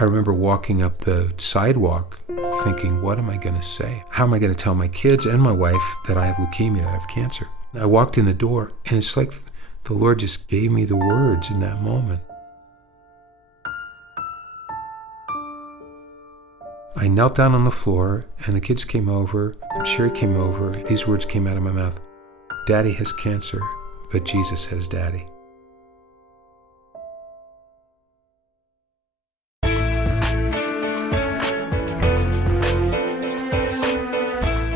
I remember walking up the sidewalk thinking, what am I going to say? How am I going to tell my kids and my wife that I have leukemia, that I have cancer? I walked in the door, and it's like the Lord just gave me the words in that moment. I knelt down on the floor, and the kids came over, and Sherry came over. These words came out of my mouth. Daddy has cancer, but Jesus has Daddy.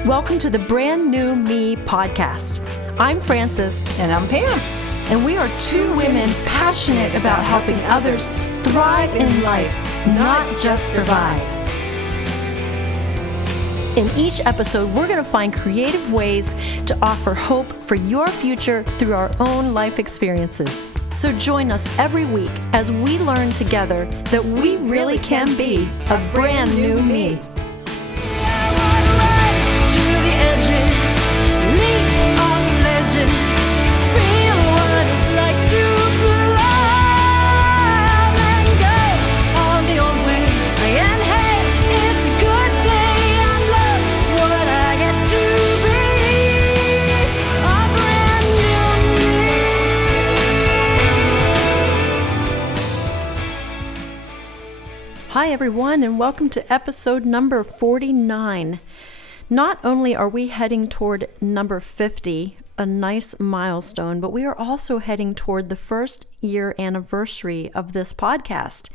Welcome to the Brand New Me podcast. I'm Frances. And I'm Pam. And we are two women passionate about helping others thrive in life, not just survive. In each episode, we're going to find creative ways to offer hope for your future through our own life experiences. So join us every week as we learn together that we really can be a brand new me. Hi everyone, and welcome to episode number 49. Not only are we heading toward number 50, a nice milestone, but we are also heading toward the first year anniversary of this podcast.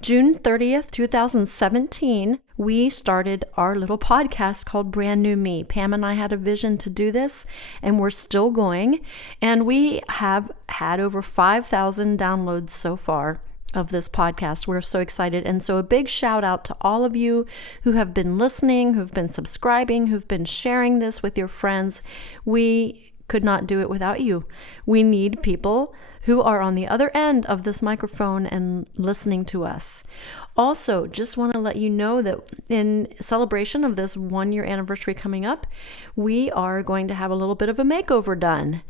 June 30th, 2017, we started our little podcast called Brand New Me. Pam and I had a vision to do this, and we're still going, and we have had over 5,000 downloads so far of this podcast. We're so excited. And so a big shout out to all of you who have been listening, who've been subscribing, who've been sharing this with your friends. We could not do it without you. We need people who are on the other end of this microphone and listening to us. Also, just want to let you know that in celebration of this 1-year anniversary coming up, we are going to have a little bit of a makeover done.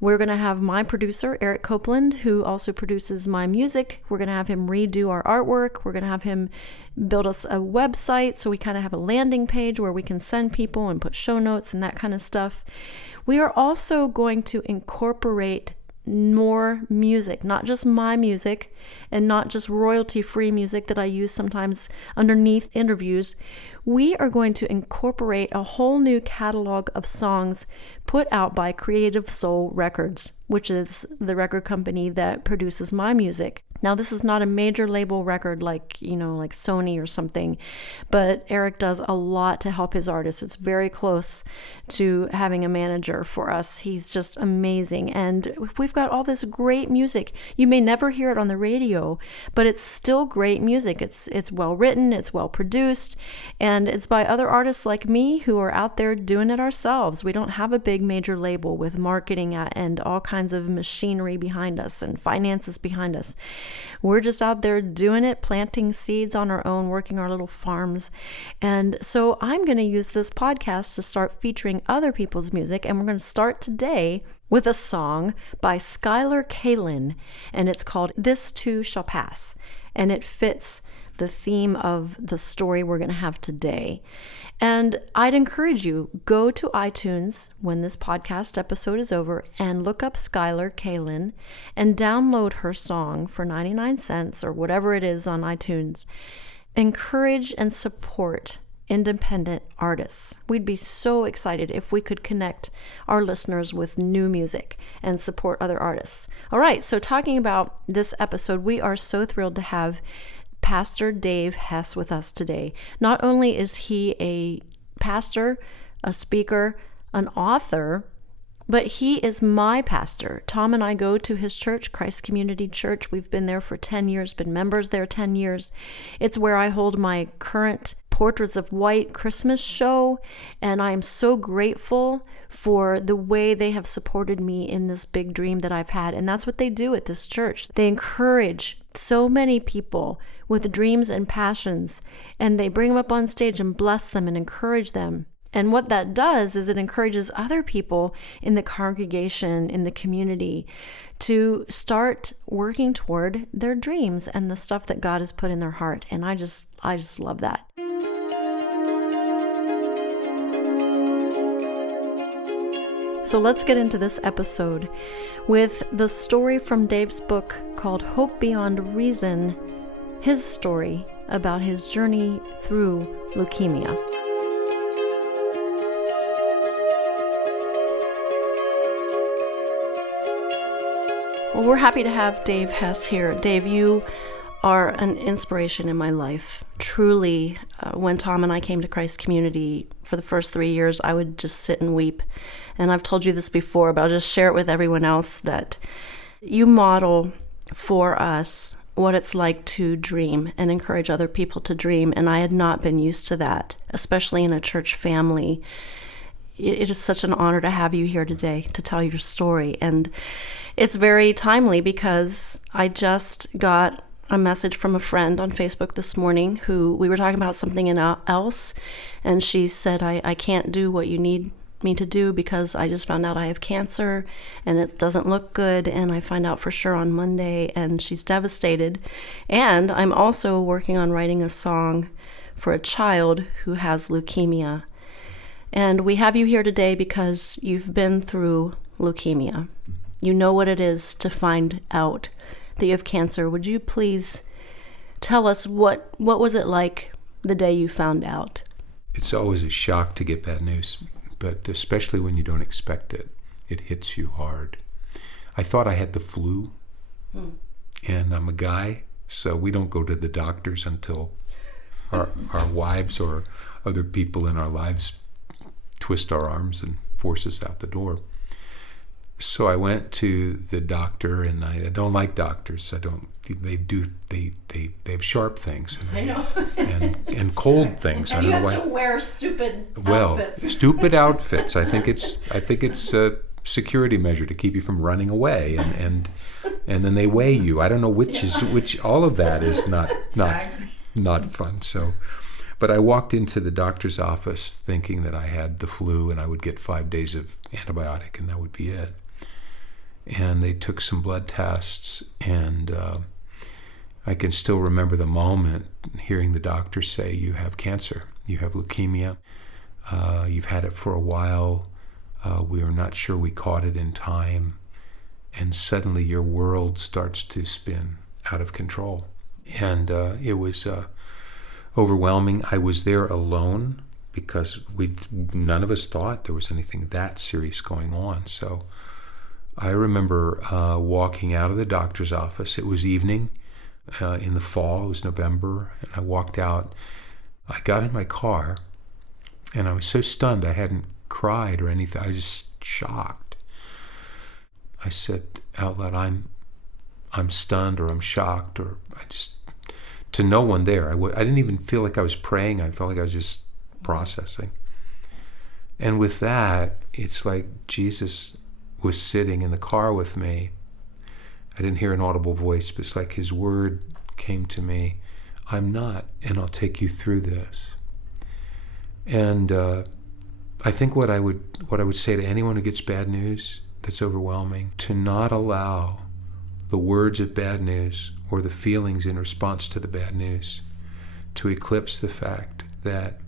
We're going to have my producer, Eric Copeland, who also produces my music. We're going to have him redo our artwork. We're going to have him build us a website so we kind of have a landing page where we can send people and put show notes and that kind of stuff. We are also going to incorporate more music, not just my music and not just royalty-free music that I use sometimes underneath interviews. We are going to incorporate a whole new catalog of songs put out by Creative Soul Records, which is the record company that produces my music. Now, this is not a major label record like Sony or something, but Eric does a lot to help his artists. It's very close to having a manager for us. He's just amazing. And we've got all this great music. You may never hear it on the radio, but it's still great music. It's well written, it's well produced, and it's by other artists like me who are out there doing it ourselves. We don't have a big major label with marketing and all kinds of machinery behind us and finances behind us. We're just out there doing it, planting seeds on our own, working our little farms. And so I'm going to use this podcast to start featuring other people's music. And we're going to start today with a song by Skylar Kaylyn. And it's called This Too Shall Pass. And it fits the theme of the story we're going to have today. And I'd encourage you, go to iTunes when this podcast episode is over and look up Skylar Kaylyn and download her song for 99 cents or whatever it is on iTunes. Encourage and support independent artists. We'd be so excited if we could connect our listeners with new music and support other artists. All right, so talking about this episode, we are so thrilled to have Pastor Dave Hess with us today. Not only is he a pastor, a speaker, an author, but he is my pastor. Tom and I go to his church, Christ Community Church. We've been there for 10 years, been members there 10 years. It's where I hold my current Portraits of White Christmas show, and I am so grateful for the way they have supported me in this big dream that I've had. And that's what they do at this church. They encourage so many people with dreams and passions, and they bring them up on stage and bless them and encourage them. And what that does is it encourages other people in the congregation, in the community, to start working toward their dreams and the stuff that God has put in their heart. And I just love that. So let's get into this episode with the story from Dave's book called Hope Beyond Reason, his story about his journey through leukemia. Well, we're happy to have Dave Hess here. Dave, you are an inspiration in my life. Truly, when Tom and I came to Christ Community for the first 3 years, I would just sit and weep. And I've told you this before, but I'll just share it with everyone else, that you model for us what it's like to dream and encourage other people to dream. And I had not been used to that, especially in a church family. It is such an honor to have you here today to tell your story. And it's very timely because I just got a message from a friend on Facebook this morning who we were talking about something else. And she said, I can't do what you need me to do because I just found out I have cancer and it doesn't look good. And I find out for sure on Monday, and she's devastated. And I'm also working on writing a song for a child who has leukemia. And we have you here today because you've been through leukemia. You know what it is to find out that you have cancer. Would you please tell us what was it like the day you found out? It's always a shock to get bad news, but especially when you don't expect it, it hits you hard. I thought I had the flu, and I'm a guy, so we don't go to the doctors until our wives or other people in our lives twist our arms and force us out the door. So I went to the doctor, and I don't like doctors. They have sharp things. And I know. and cold things. And I you don't know have why. to wear stupid outfits. Stupid outfits. I think it's a security measure to keep you from running away, and then they weigh you. I don't know which is which. All of that is not fun. So. But I walked into the doctor's office thinking that I had the flu and I would get 5 days of antibiotic and that would be it. And they took some blood tests, and I can still remember the moment hearing the doctor say, "You have cancer, you have leukemia, you've had it for a while, we are not sure we caught it in time," and suddenly your world starts to spin out of control. And it was overwhelming. I was there alone because none of us thought there was anything that serious going on. So I remember walking out of the doctor's office. It was evening in the fall. It was November, and I walked out. I got in my car, and I was so stunned. I hadn't cried or anything. I was just shocked. I said out loud, "I'm stunned," or "I'm shocked," or to no one there. I didn't even feel like I was praying. I felt like I was just processing. And with that, it's like Jesus was sitting in the car with me. I didn't hear an audible voice, but it's like his word came to me. "I'm not, and I'll take you through this." And I think what I would say to anyone who gets bad news that's overwhelming, to not allow the words of bad news or the feelings in response to the bad news to eclipse the fact that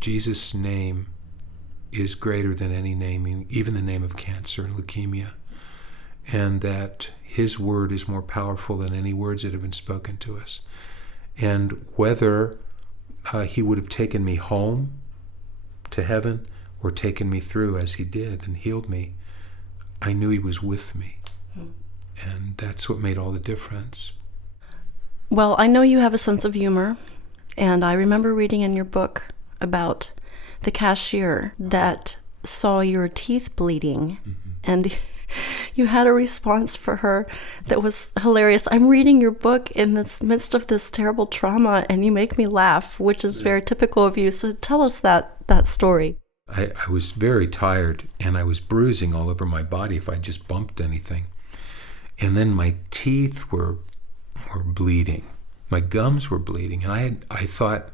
Jesus' name is greater than any name, even the name of cancer and leukemia, and that his word is more powerful than any words that have been spoken to us. And whether he would have taken me home to heaven or taken me through as he did and healed me, I knew he was with me. And that's what made all the difference. Well, I know you have a sense of humor, and I remember reading in your book about the cashier that saw your teeth bleeding, and you had a response for her that was hilarious. I'm reading your book in the midst of this terrible trauma, and you make me laugh, which is very typical of you. So tell us that story. I was very tired, and I was bruising all over my body if I just bumped anything. And then my teeth were bleeding. My gums were bleeding. And I thought,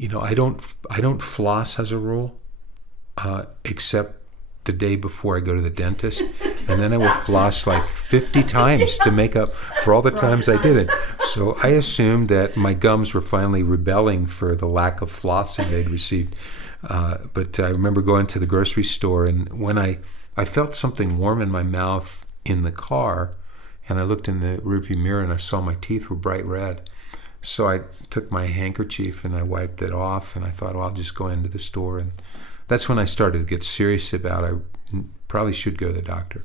I don't floss as a rule, except the day before I go to the dentist, and then I will floss like 50 times to make up for all the times I didn't. So I assumed that my gums were finally rebelling for the lack of flossing they'd received. But I remember going to the grocery store, and when I felt something warm in my mouth in the car, and I looked in the rearview mirror and I saw my teeth were bright red. So I took my handkerchief and I wiped it off, and I thought, well, I'll just go into the store. And that's when I started to get serious about I probably should go to the doctor.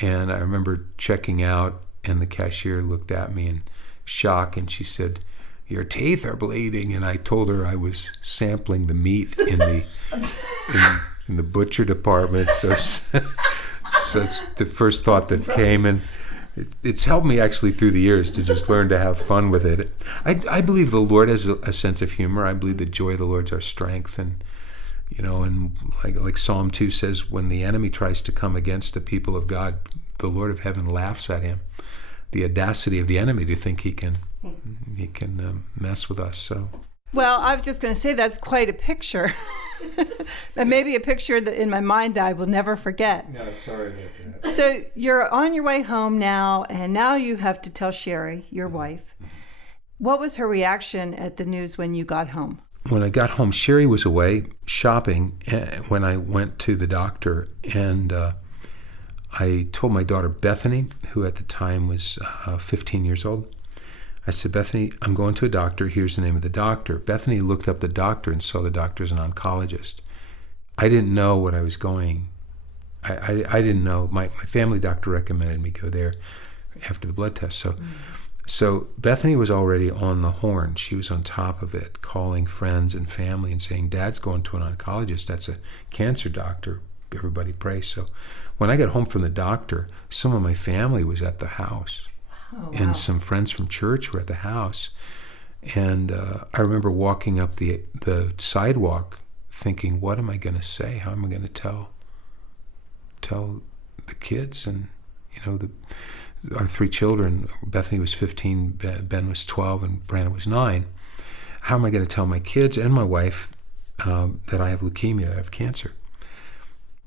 And I remember checking out, and the cashier looked at me in shock, and she said, "Your teeth are bleeding." And I told her I was sampling the meat in the butcher department. So that's the first thought that came, and it's helped me actually through the years to just learn to have fun with it. I believe the Lord has a sense of humor. I believe the joy of the Lord is our strength, and and like Psalm 2 says, when the enemy tries to come against the people of God, the Lord of heaven laughs at him. The audacity of the enemy to think he can mess with us. So, well, I was just going to say that's quite a picture. That may be a picture that in my mind I will never forget. No, sorry about that. So you're on your way home now, and now you have to tell Sherry, your wife. What was her reaction at the news when you got home? When I got home, Sherry was away shopping when I went to the doctor, and I told my daughter Bethany, who at the time was 15 years old, I said, "Bethany, I'm going to a doctor. Here's the name of the doctor." Bethany looked up the doctor and saw the doctor's an oncologist. I didn't know what I was going. I didn't know. My family doctor recommended me go there after the blood test. So Bethany was already on the horn. She was on top of it, calling friends and family and saying, "Dad's going to an oncologist. That's a cancer doctor. Everybody pray." So when I got home from the doctor, some of my family was at the house. Oh, wow. And some friends from church were at the house. And I remember walking up the sidewalk thinking, what am I going to say? How am I going to tell the kids? And, our three children, Bethany was 15, Ben was 12, and Brandon was 9. How am I going to tell my kids and my wife that I have leukemia, that I have cancer?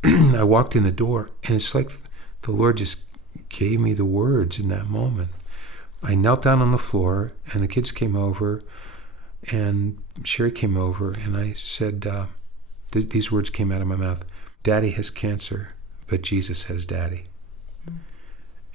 I walked in the door, and it's like the Lord just gave me the words in that moment. I knelt down on the floor, and the kids came over, and Sherry came over, and I said, these words came out of my mouth: "Daddy has cancer, but Jesus has Daddy."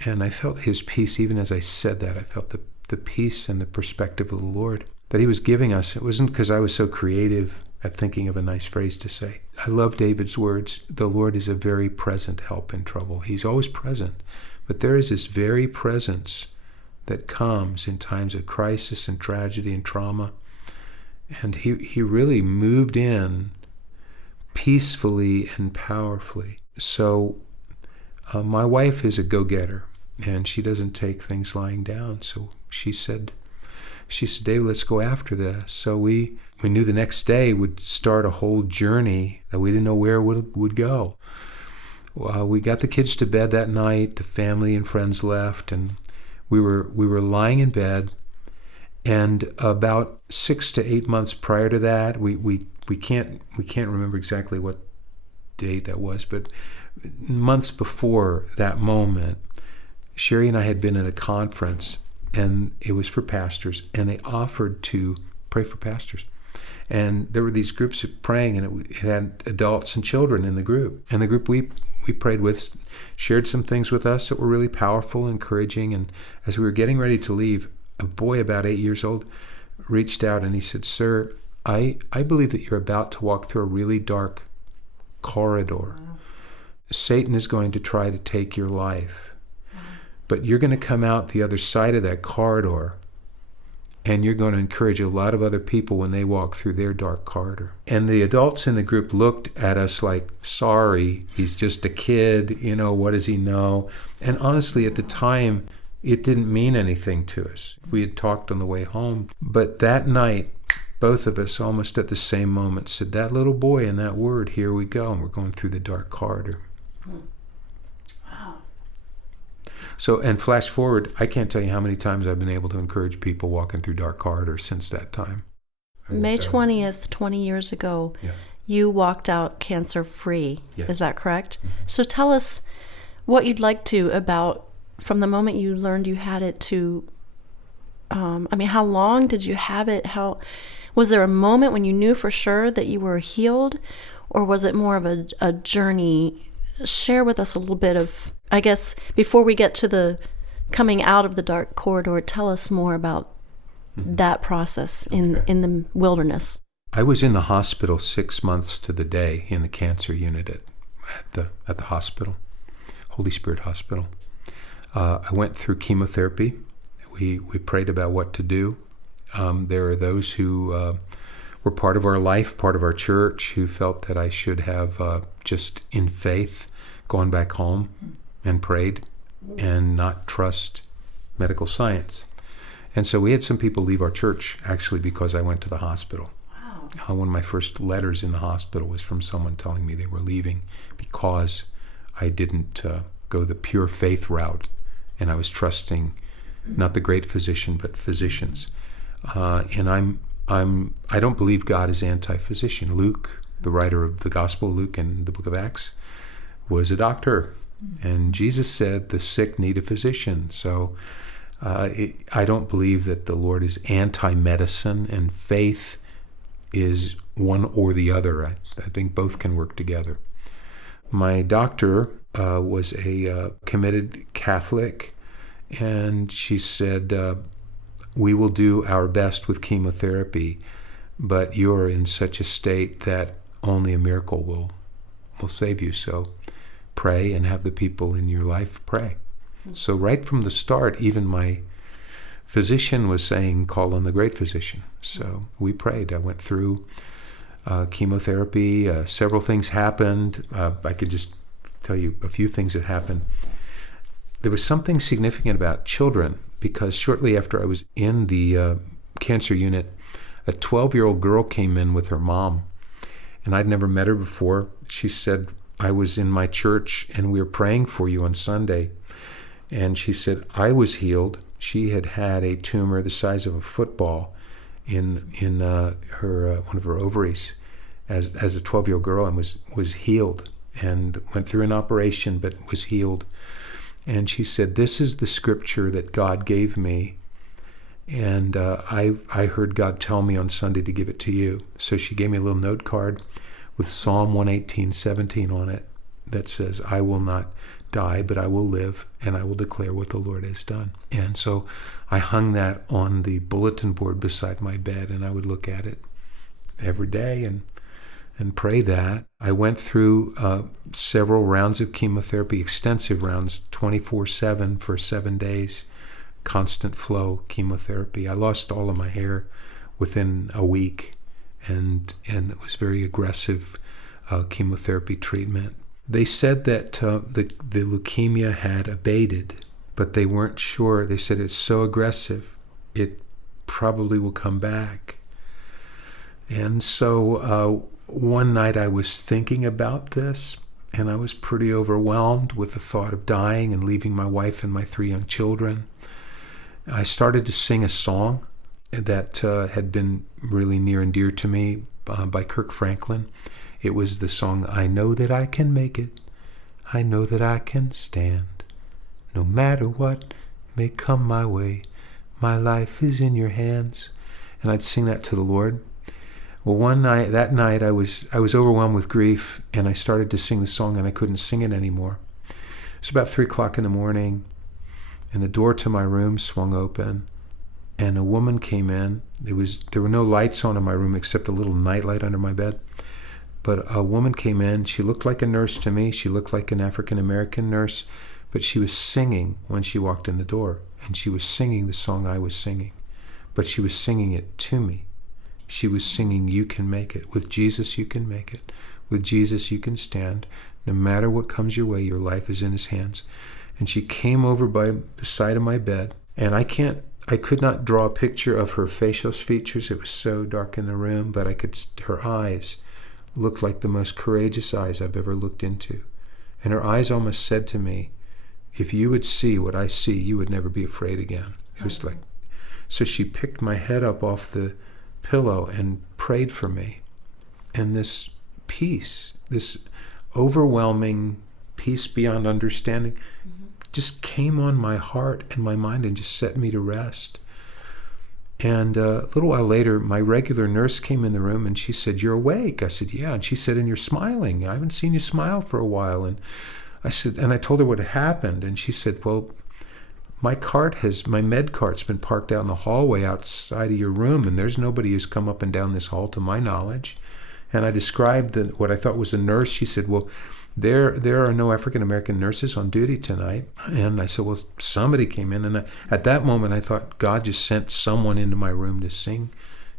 And I felt his peace. Even as I said that, I felt the peace and the perspective of the Lord that he was giving us. It wasn't because I was so creative at thinking of a nice phrase to say. I love David's words. The Lord is a very present help in trouble. He's always present. But there is this very presence that comes in times of crisis and tragedy and trauma. And he really moved in peacefully and powerfully. So my wife is a go-getter, and she doesn't take things lying down. So she said, "Dave, let's go after this." So we knew the next day would start a whole journey that we didn't know where it would go. We got the kids to bed that night. The family and friends left, and we were lying in bed. And about 6 to 8 months prior to that, we can't remember exactly what date that was, but months before that moment, Sherry and I had been at a conference, and it was for pastors, and they offered to pray for pastors. And there were these groups of praying, and it had adults and children in the group. And the group we prayed with shared some things with us that were really powerful, encouraging. And as we were getting ready to leave, a boy about 8 years old reached out, and he said, "Sir, I believe that you're about to walk through a really dark corridor. Wow. Satan is going to try to take your life, but you're going to come out the other side of that corridor, and you're going to encourage a lot of other people when they walk through their dark corridor." And the adults in the group looked at us like, "Sorry, he's just a kid, what does he know?" And honestly, at the time, it didn't mean anything to us. We had talked on the way home. But that night, both of us, almost at the same moment, said, "That little boy and that word, here we go." And we're going through the dark corridor. Wow. So, and flash forward, I can't tell you how many times I've been able to encourage people walking through dark corridors since that time. May 20th, 20 years ago, you walked out cancer-free. Yes. Is that correct? So tell us what you'd like to about from the moment you learned you had it to, how long did you have it? Was there a moment when you knew for sure that you were healed, or was it more of a journey? Share with us a little bit of, I guess, before we get to the coming out of the dark corridor, tell us more about that process in the wilderness. I was in the hospital 6 months to the day in the cancer unit at the hospital, Holy Spirit Hospital. I went through chemotherapy. We prayed about what to do. There are those who were part of our life, part of our church, who felt that I should have just in faith gone back home and prayed and not trust medical science. And so we had some people leave our church actually because I went to the hospital. Wow. One of my first letters in the hospital was from someone telling me they were leaving because I didn't go the pure faith route, and I was trusting not the great physician but physicians. And I don't believe God is anti-physician. Luke, the writer of the Gospel of Luke and the book of Acts, was a doctor. And Jesus said the sick need a physician. So I don't believe that the Lord is anti-medicine, and faith is one or the other. I think both can work together. My doctor was a committed Catholic, and she said, we will do our best with chemotherapy, but you're in such a state that only a miracle will save you. So pray and have the people in your life pray. So right from the start, even my physician was saying, call on the great physician. So we prayed. I went through chemotherapy. Several things happened. I could just tell you a few things that happened. There was something significant about children, because shortly after I was in the cancer unit, a 12-year-old girl came in with her mom, and I'd never met her before. She said, I was in my church and we were praying for you on Sunday. And she said, I was healed. She had had a tumor the size of a football in her one of her ovaries as a 12-year-old girl, and was healed and went through an operation but was healed. And she said, this is the scripture that God gave me, and I heard God tell me on Sunday to give it to you. So she gave me a little note card with Psalm 118:17 on it that says, I will not die, but I will live, and I will declare what the Lord has done. And so I hung that on the bulletin board beside my bed, and I would look at it every day and pray that. I went through several rounds of chemotherapy, extensive rounds, 24/7 for 7 days, constant flow chemotherapy. I lost all of my hair within a week, and it was very aggressive chemotherapy treatment. They said that the leukemia had abated, but they weren't sure. They said it's so aggressive, it probably will come back. And so one night I was thinking about this, and I was pretty overwhelmed with the thought of dying and leaving my wife and my 3 young children. I started to sing a song that had been really near and dear to me by Kirk Franklin. It was the song, I know that I can make it, I know that I can stand. No matter what may come my way, my life is in your hands. And I'd sing that to the Lord. Well, that night I was overwhelmed with grief, and I started to sing the song, and I couldn't sing it anymore. It was about 3 o'clock in the morning, and the door to my room swung open, and a woman came in. There were no lights on in my room except a little nightlight under my bed. But a woman came in. She looked like a nurse to me. She looked like an African-American nurse, but she was singing when she walked in the door, and she was singing the song I was singing, but she was singing it to me. She was singing, you can make it. With Jesus, you can make it. With Jesus, you can stand. No matter what comes your way, your life is in his hands. And she came over by the side of my bed, and I could not draw a picture of her facial features. It was so dark in the room, but her eyes looked like the most courageous eyes I've ever looked into. And her eyes almost said to me, if you would see what I see, you would never be afraid again. It was like, so she picked my head up off the pillow and prayed for me. And this peace, this overwhelming peace beyond understanding, just came on my heart and my mind and just set me to rest. And a little while later, my regular nurse came in the room and she said, "You're awake." I said, "Yeah." And she said, "And you're smiling. I haven't seen you smile for a while." And I said, and I told her what had happened. And she said, "Well, my med cart's been parked out in the hallway outside of your room, and there's nobody who's come up and down this hall to my knowledge." And I described what I thought was a nurse. She said, "Well, there are no African-American nurses on duty tonight." And I said, "Well, somebody came in." And at that moment, I thought God just sent someone into my room to sing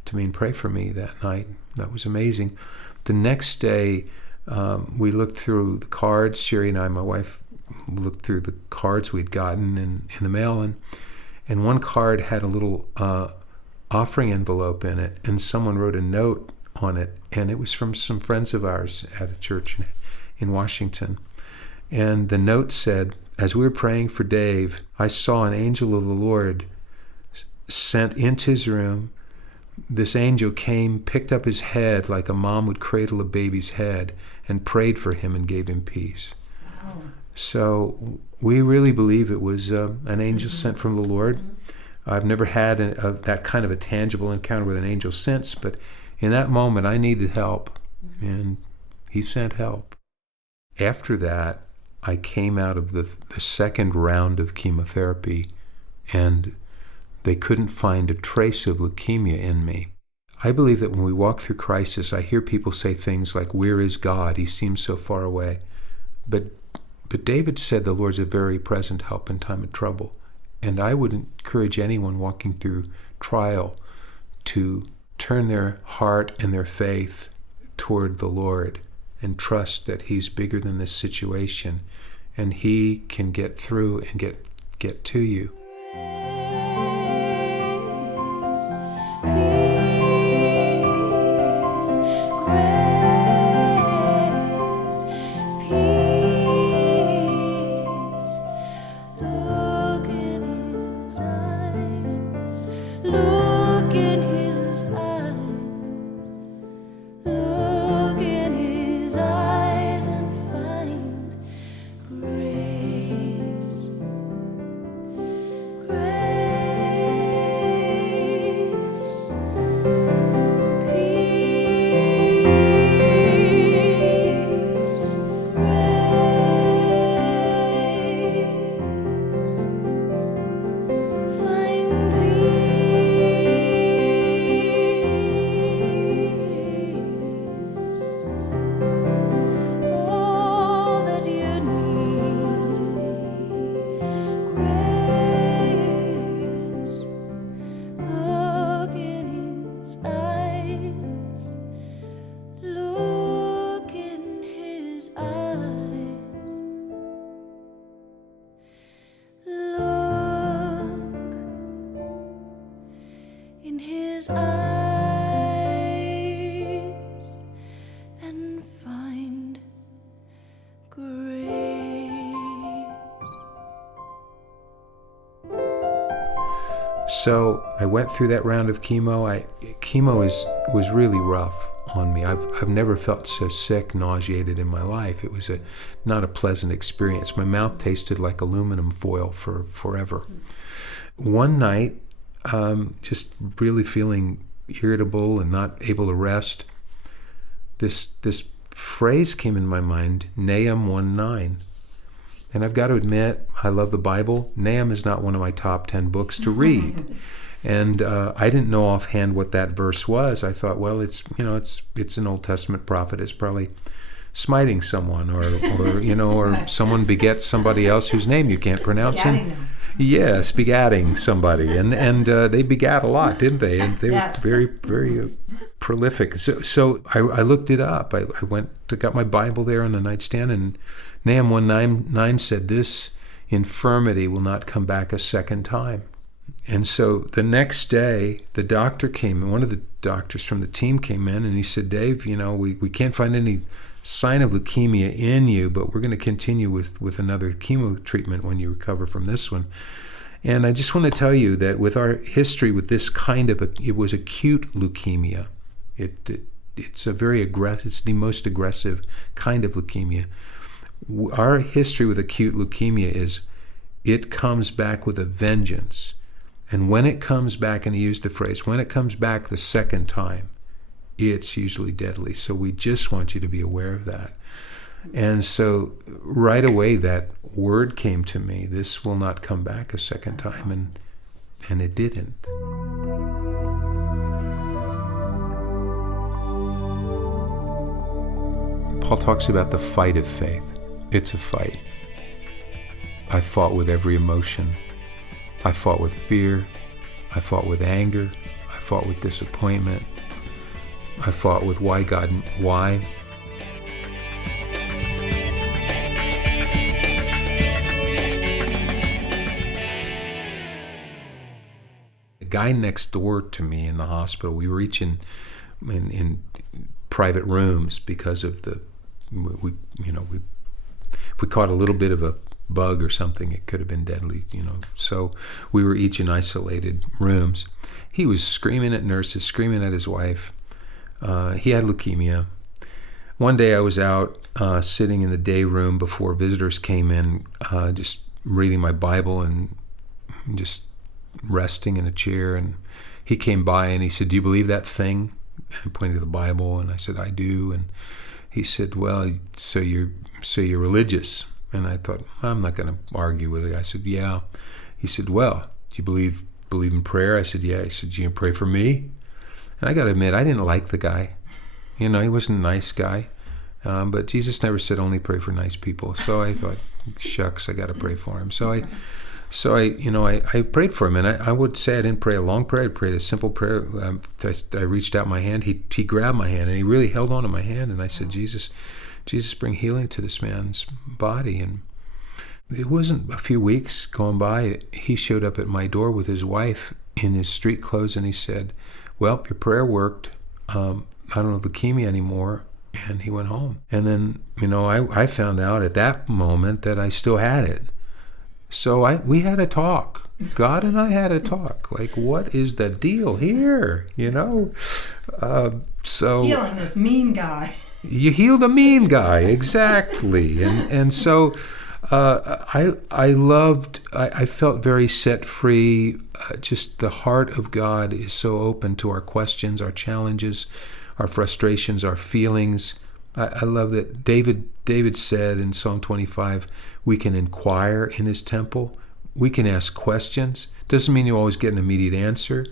to me and pray for me that night. That was amazing. The next day, we looked through the cards. Sherry and I, my wife, looked through the cards we'd gotten in the mail. And one card had a little offering envelope in it. And someone wrote a note on it. And it was from some friends of ours at a church in Washington. And the note said, "As we were praying for Dave, I saw an angel of the Lord sent into his room. This angel came, picked up his head like a mom would cradle a baby's head, and prayed for him and gave him peace." Wow. So we really believe it was an angel sent from the Lord. I've never had that kind of a tangible encounter with an angel since, but in that moment I needed help, and he sent help. After that, I came out of the second round of chemotherapy, and they couldn't find a trace of leukemia in me. I believe that when we walk through crisis, I hear people say things like, "Where is God? He seems so far away." But David said the Lord's a very present help in time of trouble. And I would encourage anyone walking through trial to turn their heart and their faith toward the Lord and trust that he's bigger than this situation and he can get through and get to you. So I went through that round of chemo. Chemo was really rough on me. I've never felt so sick, nauseated in my life. It was not a pleasant experience. My mouth tasted like aluminum foil for forever. One night, just really feeling irritable and not able to rest, this phrase came in my mind, Nahum 1:9. And I've got to admit, I love the Bible. Nahum is not one of my top 10 books to read. And I didn't know offhand what that verse was. I thought, well, it's an Old Testament prophet. It's probably smiting someone or someone begets somebody else whose name you can't pronounce. Yes, begatting somebody. And they begat a lot, didn't they? And they were very, very prolific. So I looked it up. I got my Bible there on the nightstand, and Nahum 1:9 said, "This infirmity will not come back a second time." And so the next day, the doctor came, one of the doctors from the team came in, and he said, "Dave, we can't find any sign of leukemia in you, but we're going to continue with another chemo treatment when you recover from this one." And I just want to tell you that with our history with this kind of, it was acute leukemia. It's a very aggressive, it's the most aggressive kind of leukemia. Our history with acute leukemia is it comes back with a vengeance. And when it comes back, and he used the phrase, when it comes back the second time, it's usually deadly. So we just want you to be aware of that. And so right away that word came to me, this will not come back a second time, and it didn't. Paul talks about the fight of faith. It's a fight. I fought with every emotion. I fought with fear. I fought with anger. I fought with disappointment. I fought with why, God, why? The guy next door to me in the hospital, we were each in private rooms because of if we caught a little bit of a bug or something, it could have been deadly, So we were each in isolated rooms. He was screaming at nurses, screaming at his wife. He had leukemia. One day I was out sitting in the day room before visitors came in, just reading my Bible and just resting in a chair. And he came by and he said, "Do you believe that thing?" I pointed to the Bible, and I said, "I do." And he said, "Well, so you're religious?" And I thought, I'm not going to argue with it. I said, "Yeah." He said, "Well, do you believe in prayer?" I said, "Yeah." He said, "Do you pray for me?" And I got to admit, I didn't like the guy. He wasn't a nice guy. But Jesus never said only pray for nice people. So I thought, shucks, I got to pray for him. So I prayed for him, and I would say I didn't pray a long prayer. I prayed a simple prayer. I reached out my hand. He grabbed my hand, and he really held on to my hand. And I said, Jesus, bring healing to this man's body. And it wasn't a few weeks gone by, he showed up at my door with his wife in his street clothes, and he said, "Well, your prayer worked. I don't have leukemia anymore." And he went home. And then, I found out at that moment that I still had it. So we had a talk. God and I had a talk. Like, what is the deal here? So healing this mean guy. You healed a mean guy, exactly. And so I felt very set free. Just the heart of God is so open to our questions, our challenges, our frustrations, our feelings. I love that David said in Psalm 25, we can inquire in his temple. We can ask questions. Doesn't mean you always get an immediate answer.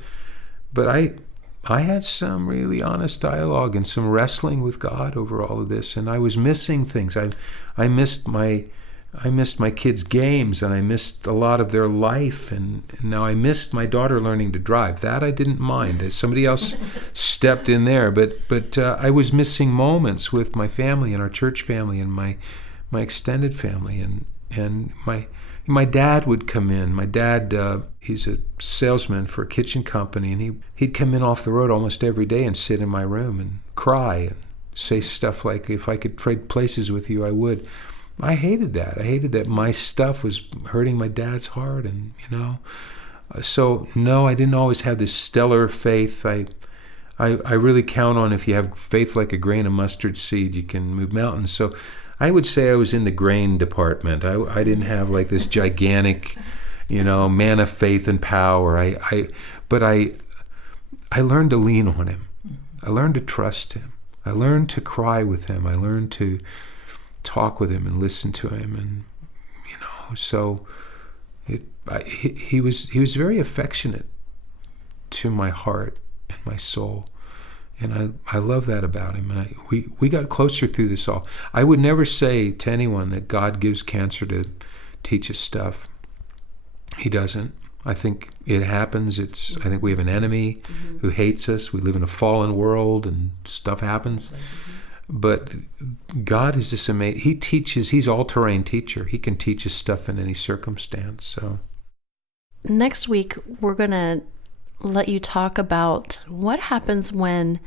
But I had some really honest dialogue and some wrestling with God over all of this, and I was missing things. I missed my kids' games, and I missed a lot of their life, and now I missed my daughter learning to drive. That I didn't mind. Somebody else stepped in there, but I was missing moments with my family and our church family and my extended family, and my dad would come in. My dad, he's a salesman for a kitchen company, and he'd come in off the road almost every day and sit in my room and cry and say stuff like, "If I could trade places with you, I would." I hated that. I hated that my stuff was hurting my dad's heart, and So no, I didn't always have this stellar faith. I really count on, if you have faith like a grain of mustard seed, you can move mountains. So I would say I was in the grain department. I didn't have like this gigantic, man of faith and power. But I learned to lean on him. I learned to trust him. I learned to cry with him. I learned to talk with him and listen to him, and so he was very affectionate to my heart and my soul, and I love that about him. And we got closer through this all. I would never say to anyone that God gives cancer to teach us stuff. He doesn't. I think it happens. I think we have an enemy who hates us. We live in a fallen world, and stuff happens. But God is this amazing. He teaches. He's all-terrain teacher. He can teach us stuff in any circumstance. So next week, we're going to let you talk about what happens when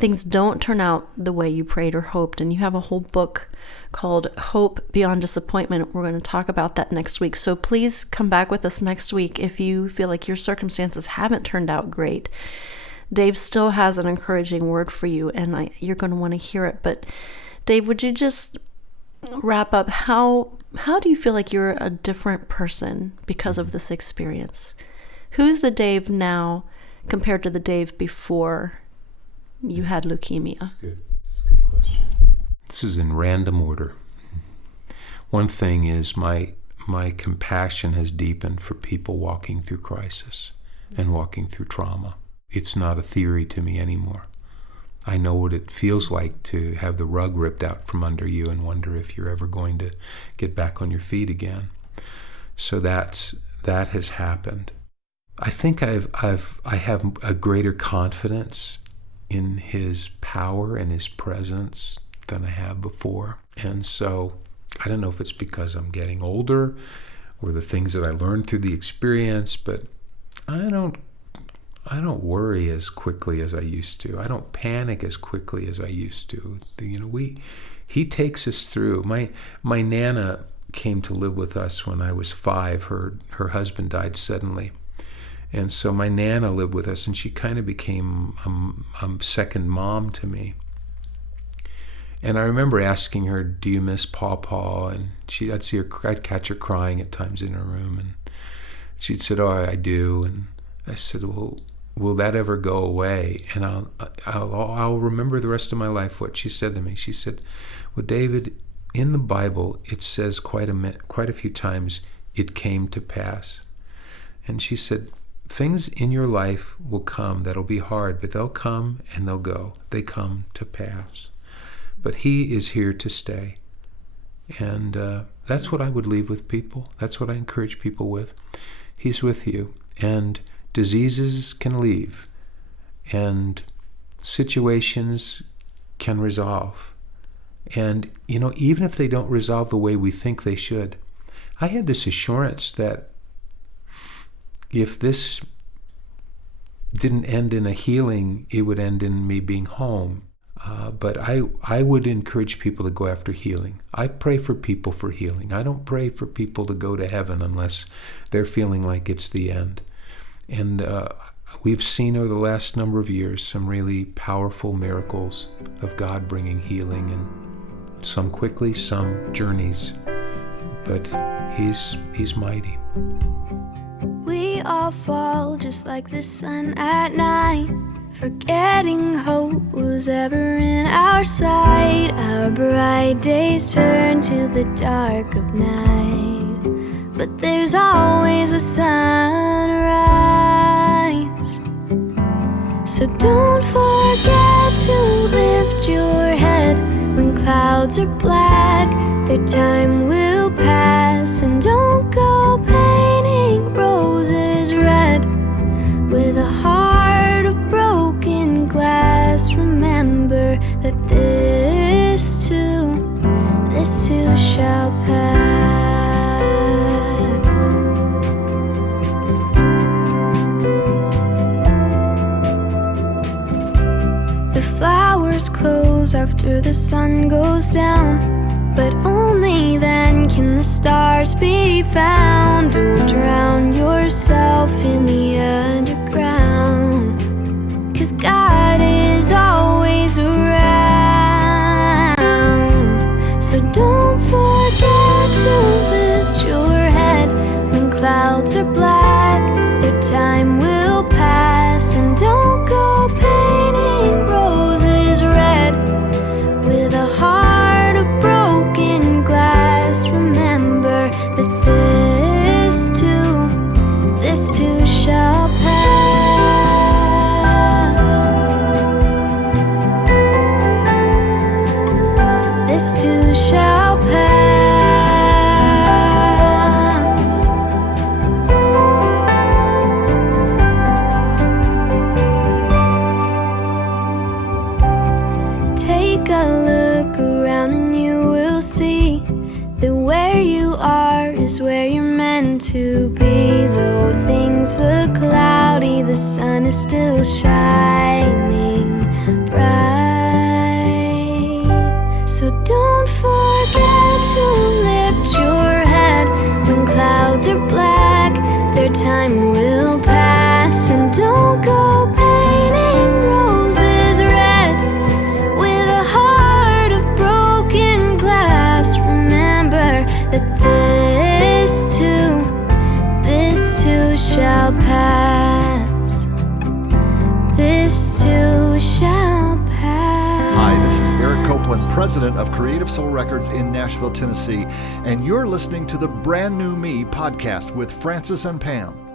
things don't turn out the way you prayed or hoped, and you have a whole book called Hope Beyond Disappointment. We're going to talk about that next week. So please come back with us next week if you feel like your circumstances haven't turned out great. Dave still has an encouraging word for you, and you're going to want to hear it. But Dave, would you just wrap up? How do you feel like you're a different person because of this experience? Who's the Dave now compared to the Dave before you had leukemia? That's good. That's a good question. This is in random order. One thing is my compassion has deepened for people walking through crisis and walking through trauma. It's not a theory to me anymore. I know what it feels like to have the rug ripped out from under you and wonder if you're ever going to get back on your feet again. So that has happened. I think I have a greater confidence in his power and his presence than I have before. And so I don't know if it's because I'm getting older or the things that I learned through the experience, but I don't worry as quickly as I used to. I don't panic as quickly as I used to. He takes us through. My Nana came to live with us when I was 5. Her husband died suddenly. And so my Nana lived with us, and she kind of became a second mom to me. And I remember asking her, "Do you miss Paw?" And I'd catch her crying at times in her room, and she'd said, "Oh, I do." And I said, "Well, will that ever go away?" And I'll remember the rest of my life what she said to me. She said, "Well, David, in the Bible it says quite a few times, it came to pass." And she said, "Things in your life will come that'll be hard, but they'll come and they'll go. They come to pass. But he is here to stay." And that's what I would leave with people. That's what I encourage people with. He's with you. And diseases can leave. And situations can resolve. And, even if they don't resolve the way we think they should, I had this assurance that if this didn't end in a healing, it would end in me being home. But I would encourage people to go after healing. I pray for people for healing. I don't pray for people to go to heaven unless they're feeling like it's the end. And we've seen over the last number of years some really powerful miracles of God bringing healing, and some quickly, some journeys. But He's mighty. We all fall just like the sun at night, forgetting hope was ever in our sight. Our bright days turn to the dark of night, but there's always a sunrise. So don't forget to lift your head when clouds are black. Their time will pass, and don't go painting roses red with a heart of broken glass. Remember that this too shall pass. The flowers close after the sun goes down, but only then can the stars be found. Don't drown yourself in the underground, 'cause God is always around. So don't forget to lift your head when clouds are black. Their time will pass, and don't go painting roses red with a heart of broken glass. Remember that this too shall pass. This too shall pass. Take a look around and you will see that where you are is where you're meant to be. Though things look cloudy, the sun is still shining bright. shall pass. This too shall pass. Hi, this is Eric Copeland, president of Creative Soul Records in Nashville, Tennessee, and you're listening to the Brand New Me podcast with Francis and Pam.